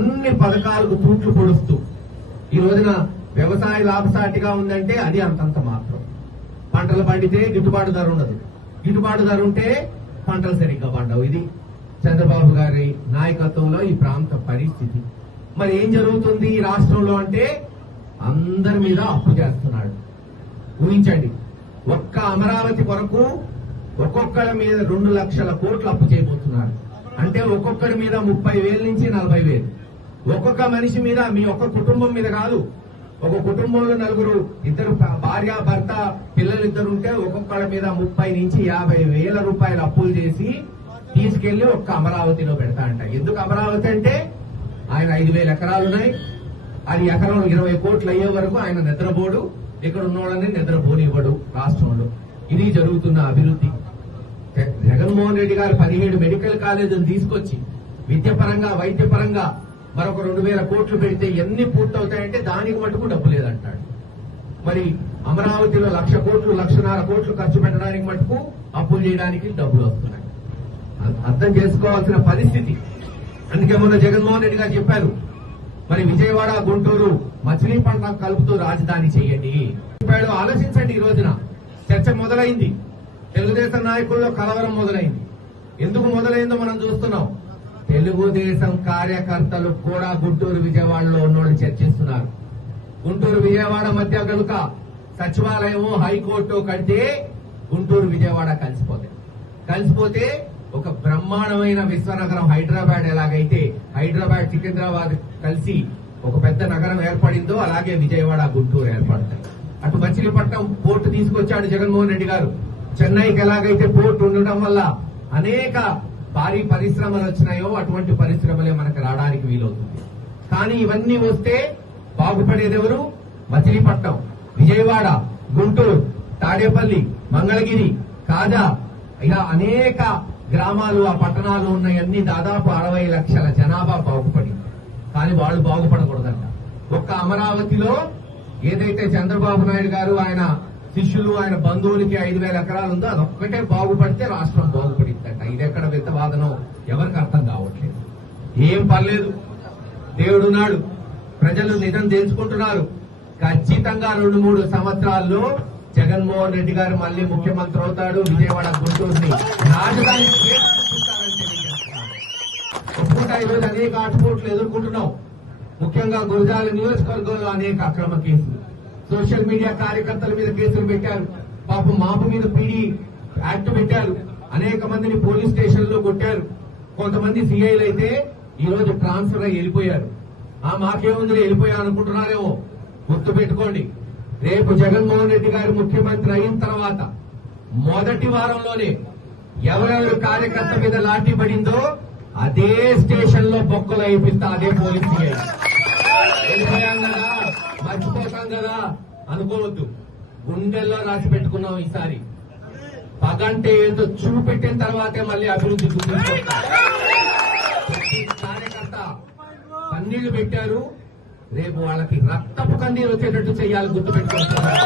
అన్ని పథకాలకు తూట్లు పొడుస్తూ ఈ రోజున వ్యవసాయ లాభసాటిగా ఉందంటే అది అంతంత మాత్రం. పంటలు పండితే గిట్టుబాటు ధర ఉండదు, గిట్టుబాటు ధర ఉంటే పంటలు సరిగ్గా పండవు. ఇది చంద్రబాబు గారి నాయకత్వంలో ఈ ప్రాంత పరిస్థితి. మరి ఏం జరుగుతుంది ఈ రాష్ట్రంలో అంటే అందరి మీద అప్పు చేస్తున్నాడు. ఊహించండి, ఒక్క అమరావతి కొరకు ఒక్కొక్కరి మీద 2 లక్షల కోట్లు అప్పు చేయబోతున్నారు. అంటే ఒక్కొక్కరి మీద 30,000 నుంచి 40,000. ఒక్కొక్క మనిషి మీద, మీ ఒక్క కుటుంబం మీద కాదు, ఒక కుటుంబంలో 4 ఇద్దరు భార్య భర్త పిల్లలు ఉంటే ఒక్కొక్కరి మీద 30 నుంచి 50,000 రూపాయలు అప్పులు చేసి తీసుకెళ్లి ఒక్క అమరావతిలో పెడతా అంట. ఎందుకు అమరావతి అంటే ఆయన 5,000 ఎకరాలున్నాయి. అది ఎకరం 20 కోట్లు అయ్యే వరకు ఆయన నిద్రపోడు, ఇక్కడ ఉన్న వాళ్ళని నిద్రపోనివ్వడు రాష్ట్రంలో. ఇది జరుగుతున్న అభివృద్ధి. జగన్మోహన్ రెడ్డి గారు 17 మెడికల్ కాలేజీలు తీసుకొచ్చి విద్యపరంగా వైద్యపరంగా మరొక 2,000 కోట్లు పెడితే ఎన్ని పూర్తవుతాయంటే దానికి మటుకు డబ్బు లేదంటాడు. మరి అమరావతిలో 1,00,000 కోట్లు 1,50,000 కోట్లు ఖర్చు పెట్టడానికి మటుకు అప్పులు చేయడానికి డబ్బులు వస్తున్నాయి. అర్థం చేసుకోవాల్సిన పరిస్థితి. అందుకే మొన్న జగన్మోహన్ రెడ్డి గారు చెప్పారు, మరి విజయవాడ గుంటూరు మచిలీపట్నం కలుపుతూ రాజధాని చేయండి. ఆలోచించండి. ఈ రోజున చర్చ మొదలైంది, తెలుగుదేశం నాయకుల్లో కలవరం మొదలైంది. ఎందుకు మొదలైందో మనం చూస్తున్నాం. తెలుగుదేశం కార్యకర్తలు కూడా గుంటూరు విజయవాడలో ఉన్నోళ్ళు చర్చిస్తున్నారు. గుంటూరు విజయవాడ మధ్య కనుక సచివాలయము హైకోర్టు కడితే గుంటూరు విజయవాడ కలిసిపోతే ఒక బ్రహ్మాండమైన విశ్వనగరం హైదరాబాద్ ఎలాగైతే హైదరాబాద్ సికింద్రాబాద్ కలిసి ఒక పెద్ద నగరం ఏర్పడిందో అలాగే విజయవాడ గుంటూరు ఏర్పడతాయి. అటు మచిలీపట్నం పోర్టు తీసుకొచ్చాడు జగన్మోహన్ రెడ్డి గారు. చెన్నైకి ఎలాగైతే పోర్టు ఉండటం వల్ల అనేక భారీ పరిశ్రమలు వచ్చినాయో అటువంటి పరిశ్రమలే మనకు రావడానికి వీలవుతుంది. కానీ ఇవన్నీ వస్తే బాగుపడేది ఎవరు? మచిలీపట్నం, విజయవాడ, గుంటూరు, తాడేపల్లి, మంగళగిరి, కాజా, ఇలా అనేక గ్రామాలు ఆ పట్టణాలు ఉన్నాయన్నీ దాదాపు 60 లక్షల జనాభా బాగుపడింది. కానీ వాళ్ళు బాగుపడకూడదంట. ఒక్క అమరావతిలో ఏదైతే చంద్రబాబు నాయుడు గారు ఆయన శిష్యులు ఆయన బంధువులకి 5,000 ఎకరాలు ఉందో అదొక్కటే బాగుపడితే రాష్ట్రం బాగుపడిందంట. ఇదెక్కడ విత్తవాదనో ఎవరికి అర్థం కావట్లేదు. ఏం పర్లేదు, దేవుడున్నాడు, ప్రజలు నిజం తెలుసుకుంటున్నారు. ఖచ్చితంగా 2-3 సంవత్సరాల్లో జగన్మోహన్ రెడ్డి గారు మళ్లీ ముఖ్యమంత్రి అవుతాడు. విజయవాడ గుంటూరుని రాజధాని ఒప్పుకుంటా. ఈరోజు అనేక ఆటుపోట్లు ఎదుర్కొంటున్నాం. ముఖ్యంగా గురజాల నియోజకవర్గంలో అనేక అక్రమ కేసులు, సోషల్ మీడియా కార్యకర్తల మీద కేసులు పెట్టారు. పాపం మాపు మీద పీడీ యాక్ట్ పెట్టారు. అనేక మందిని పోలీస్ స్టేషన్లో కొట్టారు. కొంతమంది సీఐలు అయితే ఈ రోజు ట్రాన్స్ఫర్ అయ్యి వెళ్ళిపోయారు. మాకేముంది వెళ్ళిపోయా అనుకుంటున్నారేమో. గుర్తు పెట్టుకోండి, రేపు జగన్మోహన్ రెడ్డి గారు ముఖ్యమంత్రి అయిన తర్వాత మొదటి వారంలోనే ఎవరెవరు కార్యకర్త మీద లాఠీ పడిందో అదే స్టేషన్ లో బొక్కలు అయిపిస్తా అదే పోలీస్ సీఐ. వెళ్ళిపోయాం కదా, మర్చిపోతాం కదా అనుకోవద్దు. గుండెల్లో రాసి పెట్టుకున్నాం. ఈసారి పగంటే ఏదో చూపెట్టిన తర్వాతే మళ్ళీ అభివృద్ధి గుర్తించుకుంటాం. కార్యకర్త కన్నీళ్లు పెట్టారు, రేపు వాళ్ళకి రక్తపు కన్నీరు వచ్చేటట్టు చేయాలి. గుర్తుపెట్టుకుంటున్నారు.